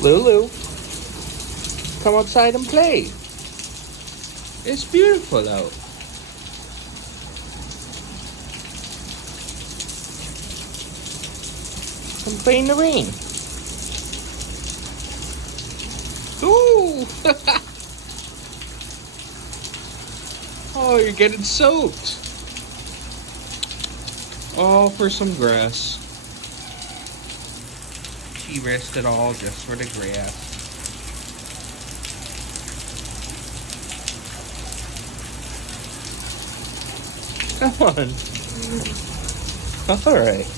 Lulu, come outside and play. It's beautiful out. Come play in the rain. Ooh! Oh, you're getting soaked. All for some grass. She risked it all just for the grass. Come on. All right.